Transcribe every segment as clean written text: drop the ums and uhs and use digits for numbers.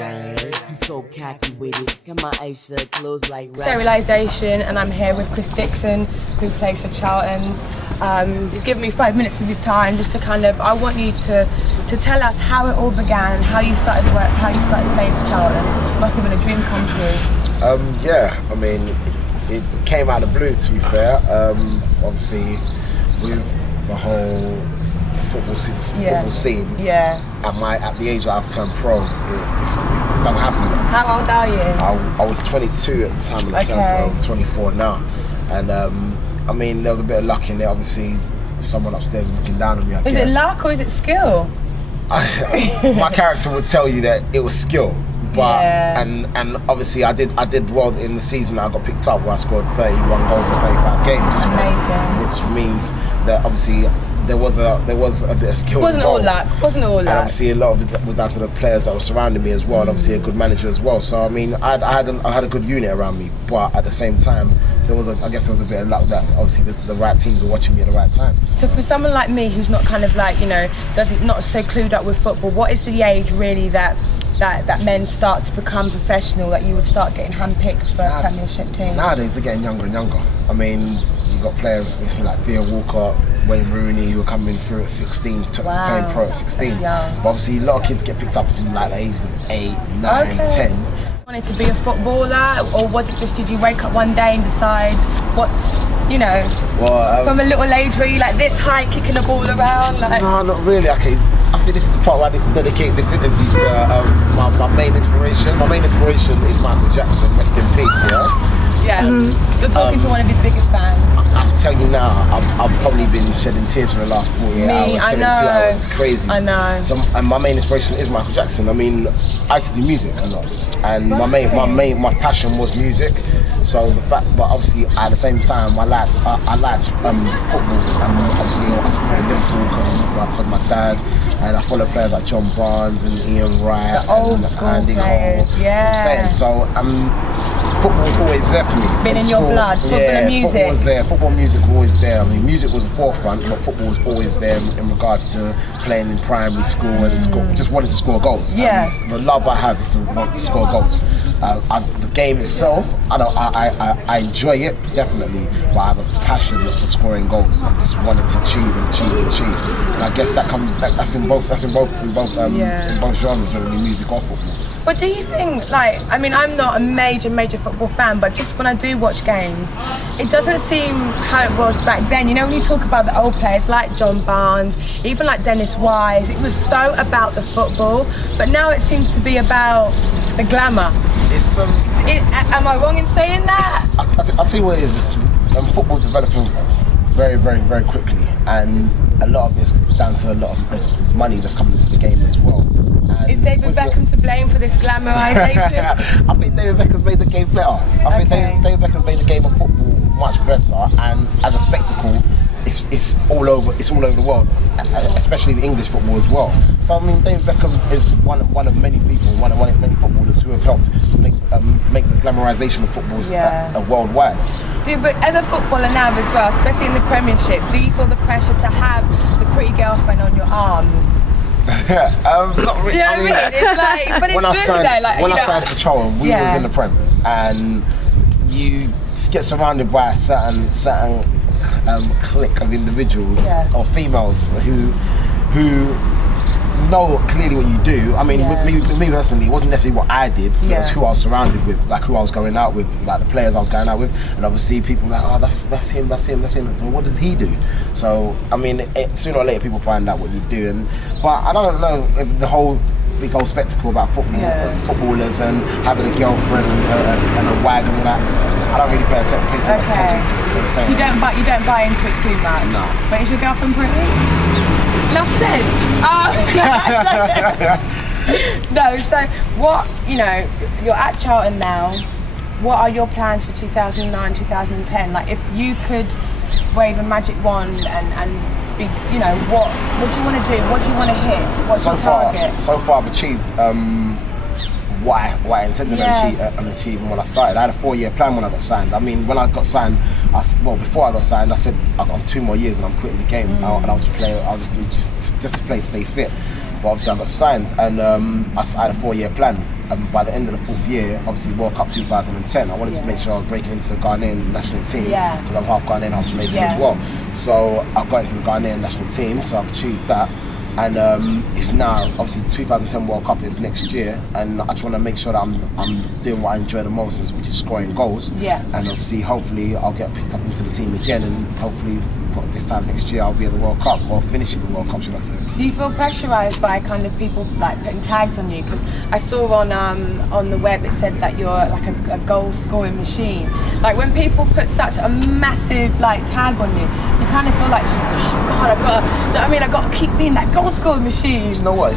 gang. I'm so cocky with it. Got my eyes shut, closed like Serialisation, and I'm here with Chris Dickson, who plays for Charlton. He's given me 5 minutes of his time just to I want you to tell us how it all began and how you started playing for Charlton. It must have been a dream come true. Yeah, I mean, it came out of the blue, to be fair. Obviously, with the whole football scene. Yeah. At the age that I've turned pro, it doesn't happen. How old are you? I was 22 at the time when I turned pro. I'm 24 now, and I mean, there was a bit of luck in there. Obviously, someone upstairs looking down on me. I guess. Is it luck or is it skill? My character would tell you that it was skill. But and obviously I did well in the season. I got picked up where I scored 31 goals in 35 games. Amazing. Which means that obviously there was a bit of skill. Wasn't all luck. And obviously a lot of it was down to the players that were surrounding me as well, and obviously a good manager as well. So I mean, I had a good unit around me, but at the same time, I guess there was a bit of luck that obviously the right teams were watching me at the right time. So for someone like me who's not not so clued up with football, what is the age really that men start to become professional, that you would start getting handpicked for a Premiership team? Nowadays they're getting younger and younger. I mean, you've got players like Theo Walcott, Wayne Rooney, who are coming through at 16, playing pro at 16. But obviously a lot of kids get picked up from like the ages of 8, 9, 10. Wanted to be a footballer, or was it just, did you wake up one day and decide from a little age where you like this high kicking the ball around? Like... No, not really. I think this is the part where I need to dedicate this interview to my main inspiration. My main inspiration is Michael Jackson, rest in peace, Yeah, you're talking to one of his biggest fans. I tell you now, I've probably been shedding tears for the last 48 hours, 72 hours. It's crazy. I know. So, and my main inspiration is Michael Jackson. I mean, I used to do music a lot, and my passion was music. So the fact, but obviously at the same time, I liked football, and obviously I supported Liverpool because my dad, and I follow players like John Barnes and Ian Wright, the old school Andy players. Cole. Yeah. So football was always there for me. Been in your blood, football and music. Football was there. Football and music were always there. I mean, music was the forefront, but football was always there in regards to playing in primary school and just wanted to score goals. Yeah. The love I have is to want to score goals. The game itself, I enjoy it definitely, but I have a passion for scoring goals. I just wanted to achieve. And I guess that's in both genres, whether music or football. But do you think, I'm not a major football fan, but just when I do watch games, it doesn't seem how it was back then. You know, when you talk about the old players like John Barnes, even like Dennis Wise, it was so about the football, but now it seems to be about the glamour. Am I wrong in saying that? I'll tell you what it is. Football's developing very, very, very quickly, and a lot of this down to a lot of money that's coming into the game as well. Is David Beckham to blame for this glamorisation? I think David Beckham's made the game better. I think David Beckham's made the game of football much better, and as a spectacle, it's all over the world, especially the English football as well. So I mean, David Beckham is one of many people, one of many footballers who have helped make the glamorisation of football worldwide. But as a footballer now as well, especially in the Premiership, do you feel the pressure to have the pretty girlfriend on your arm? Not really. Do you know what I mean? It's like, but it's when I signed for Charlton, we was in the Prem, and you get surrounded by a certain clique of individuals or females who know clearly what you do. I mean, with me personally, it wasn't necessarily what I did, but it was who I was surrounded with, like who I was going out with, like the players I was going out with, and obviously people were like, oh, that's him. So what does he do? So I mean, sooner or later people find out what you do, but I don't know if the whole big old spectacle about footballers and having a girlfriend and a wag and all that, I don't really pay too much attention to it. So I'm saying, you don't buy into it too much. No. But is your girlfriend pretty? Enough said. No, so what, you're at Charlton now. What are your plans for 2009, 2010? Like, if you could wave a magic wand and be, what do you want to do? What do you want to hit? What's your target? So far I've achieved what I intended on achieving when I started. I had a 4-year plan when I got signed. I mean, when I got signed, before I got signed, I said I've got 2 more years and I'm quitting the game. And I'll just play. I'll just to play, stay fit. But obviously I got signed, and I had a 4-year plan. by the end of the 4th year, obviously World Cup 2010, I wanted to make sure I was breaking into the Ghanaian national team, because I'm half Ghanaian, half Jamaican as well. So I got into the Ghanaian national team, so I've achieved that. And it's now, obviously 2010 World Cup is next year, and I just want to make sure that I'm doing what I enjoy the most, which is scoring goals. And obviously, hopefully I'll get picked up into the team again, and hopefully this time next year I'll be at the World Cup, or finishing the World Cup, should I say. Do you feel pressurised by kind of people like putting tags on you? Because I saw on the web it said that you're like a goal scoring machine. Like when people put such a massive like tag on you, you kind of feel like, oh God, I've got to keep being that goal scoring machine. You know what?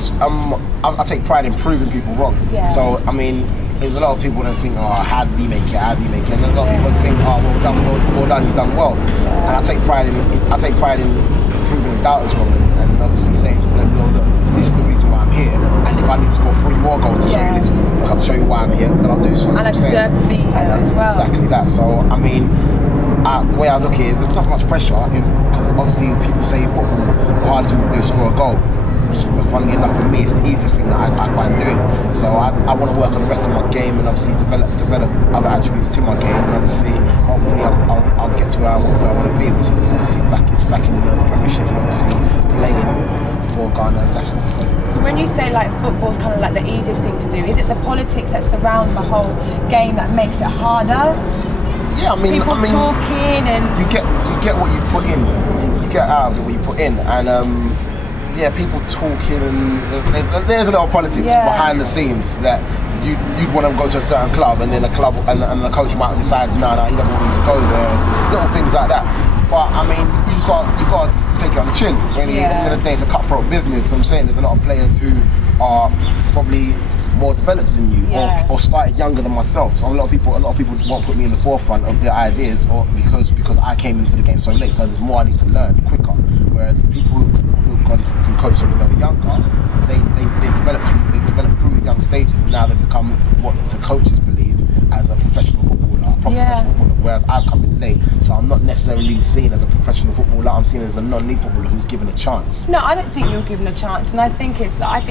I take pride in proving people wrong. So I mean, there's a lot of people that think, oh, how did he make it? How did he make it? And a lot of people think, oh, well done, you've done well. And I take pride in proving the doubters wrong, and obviously saying to them, no, look, this is the reason why I'm here. And if I need to score 3 more goals to show you this, I'll show you why I'm here, then I'll do so. And I deserve to be here as well. Exactly that. So I mean, the way I look at it is there's not much pressure, because obviously people say football, the hardest thing to do is score a goal. But funnily enough, for me, it's the easiest thing that I find doing. So I want to work on the rest of my game, and obviously develop other attributes to my game, and obviously hopefully I'll get to where I want to be, which is obviously back in the Premiership, and obviously playing for Ghana national squad. So when you say like football's kind of like the easiest thing to do, is it the politics that surrounds the whole game that makes it harder? Yeah, I mean, talking, and you get what you put in. You get out of it what you put in, and people talking, and there's a lot of politics behind the scenes that you'd want to go to a certain club, and then the club and the coach might decide, no, he doesn't want you to go there. Little things like that. But I mean, you've got to take it on the chin. Really, at the end of the day, it's a cutthroat business. So I'm saying there's a lot of players who are probably more developed than you, or started younger than myself. So a lot of people won't put me in the forefront of their ideas, or because I came into the game so late. So there's more I need to learn quicker. Whereas people who've gone from coaching when they were younger, they developed through the young stages, and now they've become what the coaches believe as a professional footballer, a proper professional footballer. Whereas I've come in late, so I'm not necessarily seen as a professional footballer. I'm seen as a non-league footballer who's given a chance. No, I don't think you're given a chance, and I think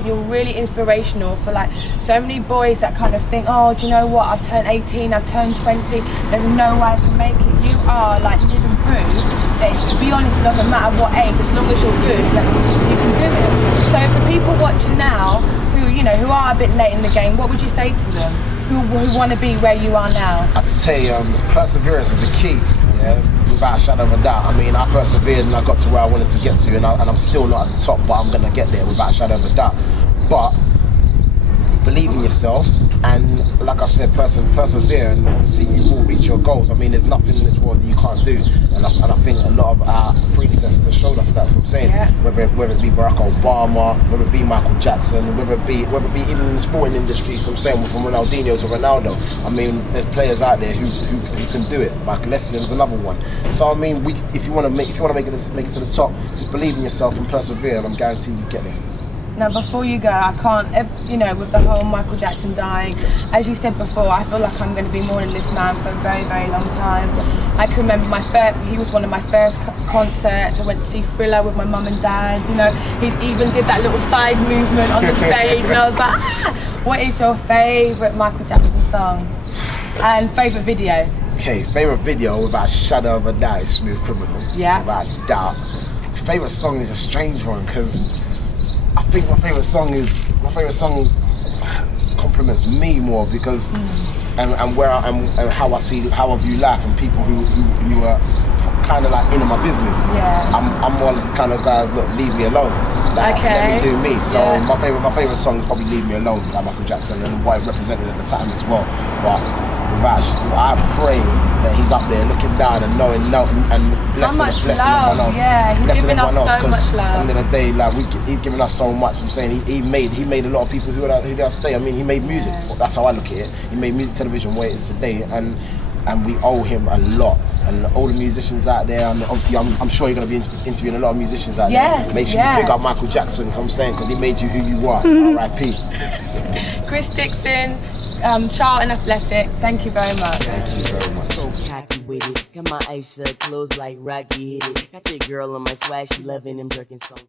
you're really inspirational for like so many boys that kind of think, oh, do you know what? I've turned 18, I've turned 20. There's no way I can make it. You are like living proof that, to be honest, it doesn't matter what age, as long as you're good, that you can do it. So for people watching now who are a bit late in the game, what would you say to them who want to be where you are now? I'd say perseverance is the key, without a shadow of a doubt. I mean, I persevered and I got to where I wanted to get to, and I'm still not at the top, but I'm going to get there without a shadow of a doubt. But believe in yourself, and like I said, persevere, and obviously you will reach your goals. I mean, there's nothing in this world that you can't do, and I think a lot of our predecessors have showed us that. So I'm saying, whether it be Barack Obama, whether it be Michael Jackson, whether it be even in the sporting industry. So I'm saying, from Ronaldinho to Ronaldo. I mean, there's players out there who can do it. Michael Essien is another one. So I mean, if you want to make it to the top, just believe in yourself and persevere, and I'm guaranteed you get there. Now, before you go, I can't, with the whole Michael Jackson dying, as you said before, I feel like I'm going to be mourning this man for a very, very long time. I can remember he was one of my first concerts. I went to see Thriller with my mum and dad. He even did that little side movement on the stage, and I was like, What is your favourite Michael Jackson song? And favourite video? Okay, favourite video, without a shadow of a doubt, is Smooth Criminal. Yeah. Without a doubt. Favourite song is a strange one, because I think my favourite song compliments me more, because and how I view life, and people who are kind of like in my business. I'm more of the kind of guy, look, leave me alone. Let me do me. So my favourite song is probably Leave Me Alone by Michael Jackson, and what it represented at the time as well. But I pray that he's up there looking down and knowing and blessing everyone else. Yeah, he's blessing giving everyone us so else, much love. At the end of the day, like he's given us so much. I'm saying he made a lot of people who are there today. I mean, he made music. That's how I look at it. He made music television where it is today, and we owe him a lot. And all the musicians out there, and obviously I'm sure you're going to be interviewing a lot of musicians out there. Make sure you big up Michael Jackson, I'm saying, because he made you who you are. R.I.P. Chris Dickson, Child and Athletic, thank you very much. Thank you very much. So cocky with it. Got my eyes shut, closed like Rocky hit it. Got your girl on my swag, she loving them jerking songs.